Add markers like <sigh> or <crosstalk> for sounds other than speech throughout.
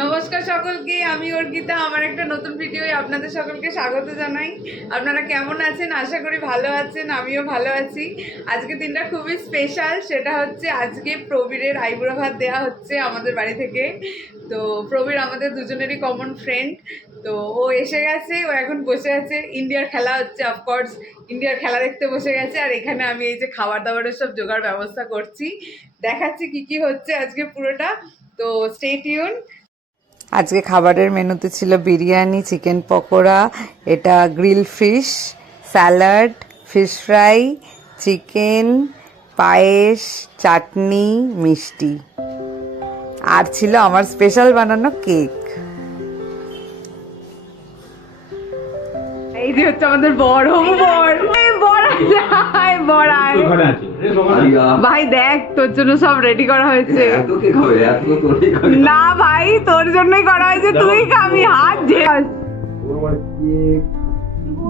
নমস্কার সকলকে, আমি অর্পিতা। আমার একটা নতুন ভিডিওয়ে আপনাদের সকলকে স্বাগত জানাই। আপনারা কেমন আছেন? আশা করি ভালো আছেন, আমিও ভালো আছি। আজকে দিনটা খুবই স্পেশাল সেটা হচ্ছে আজকে প্রবীরের আইবুড়ো ভাত দেওয়া হচ্ছে আমাদের বাড়ি থেকে। তো প্রবীর আমাদের দুজনেরই কমন ফ্রেন্ড তো ও এসে গেছে, ও এখন বসে আছে। ইন্ডিয়ার খেলা হচ্ছে অফকোর্স ইন্ডিয়ার খেলা দেখতে বসে গেছে। আর এখানে আমি এই যে খাবার দাবারের সব জোগাড় ব্যবস্থা করছি। দেখাচ্ছি কি কি হচ্ছে আজকে পুরোটা। তো স্টে টিউন আজকে খাবারের মেনুতে ছিল বিরিয়ানি চিকেন পকোড়া এটা grill fish salad fish fry chicken পায়েস চাটনি মিষ্টি। আর ছিল আমার স্পেশাল বানানো কেক। এই যে হচ্ছে আমাদের বড় বর। ভাই দেখ তোর জন্য সব রেডি করা হয়েছে। না ভাই তোর জন্যই করা হয়েছে। তুই খাবি হাত ঝে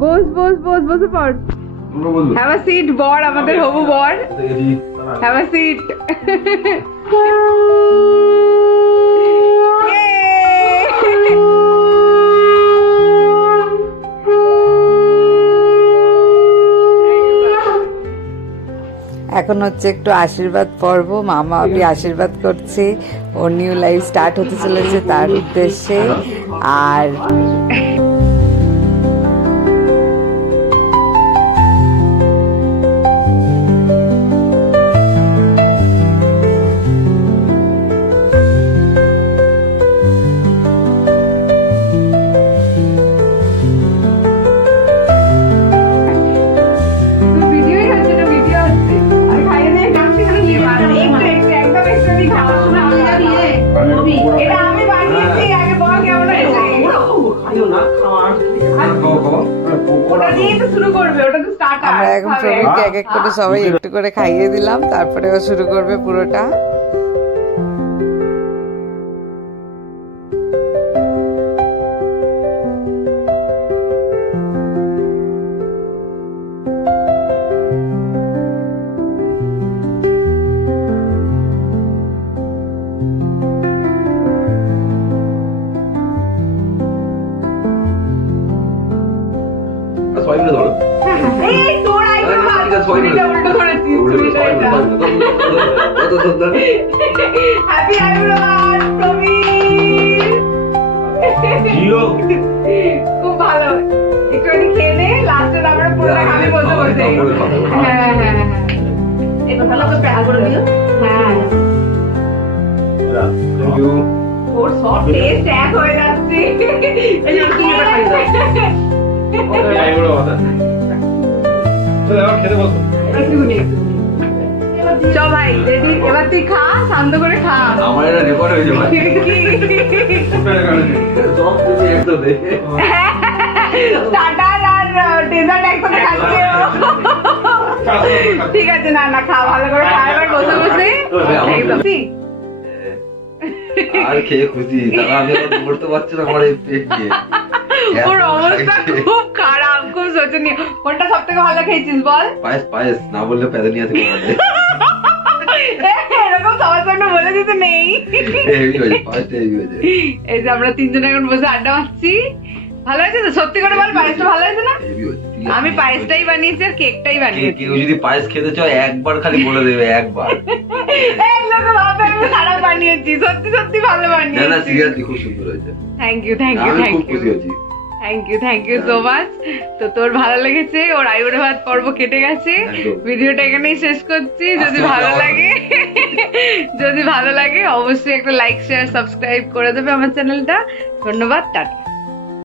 বস বস বস বসে পড়। হ্যাভ আ সিট বর আমাদের হবু বর। হ্যাভ আ সিট এখন হচ্ছে একটু আশীর্বাদ পর্ব, মামা আপনি আশীর্বাদ করছে। ও নিউ লাইফ স্টার্ট হতে চলেছে তার উদ্দেশ্যে। আর আমরা এখন প্রবীণকে এক এক করে সবাই একটু করে খাইয়ে দিলাম তারপরে ও শুরু করবে পুরোটা। সবাই মিলে ধরো। এই তোর হ্যাঁ, উল্টো ধরেছিস কত সুন্দর হ্যাপি প্রবীর। খুব ভালো। একটুখানি খেয়ে নে লাস্টে তারপরে পুরোটা খাবি বসে বসে। হ্যাঁ হ্যাঁ হ্যাঁ হ্যাঁ। এটা ভালো তো প্যাক করে দিও হ্যাঁ। থ্যাংক ইউ ওর সব টেস্ট এক হয়ে যাচ্ছে। এই যে চল এবার খেতে বসো চ ভাই রেডি এবার তুই খা শান্ত করে খা। আমার এটা রেকর্ড হয়েছে ভাই। সব তুমি একসাথে স্টার্টার আর ডেজার্ট একসাথে খাচ্ছে। ঠিক আছে না না খা ভালো করে খা এবার বসে বসে। একদম <laughs> আর খেয়ে খুশি। তারা আমি পারছি না আমার এই পেট দিয়ে। ওর অবস্থা খুব খারাপ খুব শোচনীয় কোনটা সব থেকে ভালো খেয়েছিস বল? পায়েস পায়েস না বললে প্যাদানিয়া থেকে বলে এরকম সবার সামনে বলে দিতে নেই। পায়েসটা এই যে আমরা তিনজন এখন বসে আড্ডা মারছি। ভালো হয়েছে তো? সত্যি করে বল পায়েসটা ভালো হয়েছে না। আমি পায়েসটাই বানিয়েছি আর কেকটাই বানিয়েছি। কেউ যদি পায়েস খেতে চাও একবার খালি বলে দেবে একবার। <laughs> এই লোকে ভাবে আমি খারাপ বানিয়েছি। সত্যি সত্যি ভালো না না সিরিয়াসলি খুব সুন্দর হয়েছে। Thank you thank you thank খুব ইউ খুশি হয়েছি। Thank you thank you so much তো তোর ভালো লেগেছে ওর আইবুড়ো ভাত পর্ব কেটে গেছে। ভিডিওটা এখানেই শেষ করছি। যদি ভালো লাগে যদি ভালো লাগে অবশ্যই একটা লাইক শেয়ার সাবস্ক্রাইব করে দেবে আমার চ্যানেলটা। ধন্যবাদ টাটা।